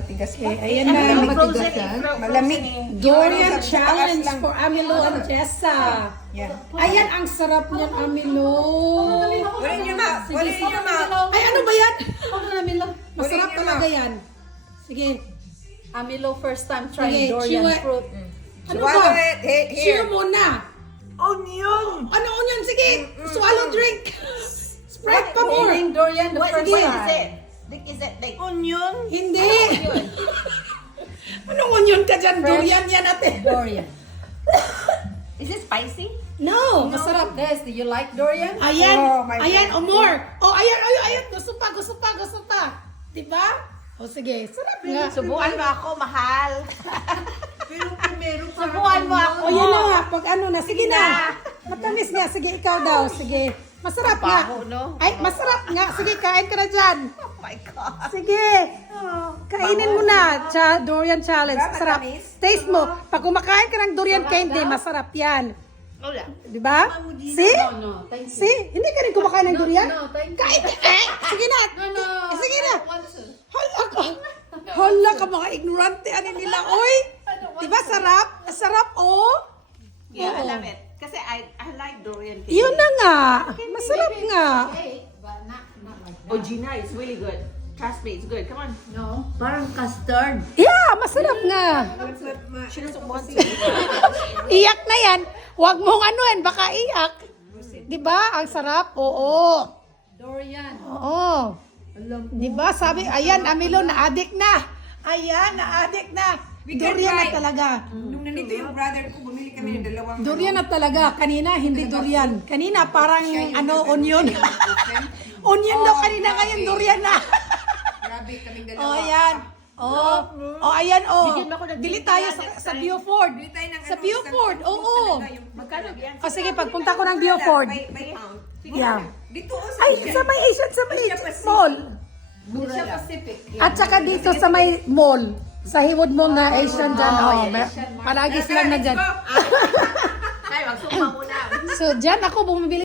matigas pa. Ayan na, matigas yan. Malamig. Durian Sa taas challenge lang. for Amilo and Jessa. Yan. Ayan, ang sarap niyan, Amilo. Wala niyo na. Wala niyo na. Ay, ano ba yan? Amilo. Masarap Ulitin talaga mo. yan. Sige. Amilo first time Sige, trying durian chew it. fruit. Ano Swallow ba? it. Here. Chew muna. Onion. Ano onion? Sige. Swallow drink. Spread pa more. Eating durian the first Sige. time. Onion. Hindi. Anong onion ka dyan? Durian yan ate. Durian. Is it spicy? No. Masarap. Des, do you like durian? Ayan. Oh, my Ayan, God. o more. Oh, ayan. Gusto pa. Diba? O sige. Sarap nga. Subukan mo ako, mahal. Pero primero pa. Subukan mo ako. O yan na nga. Pag ano na. Sige na. Matamis nga. Sige, ikaw daw. Sige. Masarap nga. Baho, no? Ay, masarap nga. Sige, kain ka na dyan. Oh my God. Sige. Kainin mo na. Durian challenge. Diba, Sarap. matamis? Taste mo. Pag kumakain ka ng durian candy, masarap yan. Wala. Diba? See? No, thank you. See? Hindi ka rin kumakain ng durian? No, thank you. Kain ka. Sige na. No. Sige na. I want to. Hala ka mga ignorante. Ano nila? Oy. Diba sarap? Sarap, oh. Yeah, I Oo. love it. Kasi I like durian candy. Yun na nga. Masarap nga. Okay, but not like that. Oh, Gina, it's really good. Trust me, it's good. Come on. No. Parang custard. Yeah, masarap nga. She doesn't want to. Iyak na yan. Huwag mong anuin, baka iyak. Diba? Ang sarap? Oo. Durian. Oo. Diba? Sabi, ayan, Amilo, na-addict na. Ayan, na-addict na. Durian na talaga. Nung nandito yung brother ko, bumili kami ng dalawang Durian na talaga. Kanina, hindi durian. Kanina, parang, onion. Onion daw kanina, ngayon durian na. Grabe kaming dalawa. Oh, ayan. Oh, ayan, oh. Bili tayo sa Beaufort. Bili tayo ng Sa ano, Beaufort, isang oo. talaga, yung Magkano yan? O sige, pagpunta ko ng Beaufort. by pound. Sige Yeah. na. Dito o sa Ay, sa may Asian, sa may mall. Asia Pacific. At saka dito sa may mall. Sa Haywood Mall na Asian dyan. Oh, palagi silang na dyan. Ay, magsumpa muna. So, dyan ako bumibili.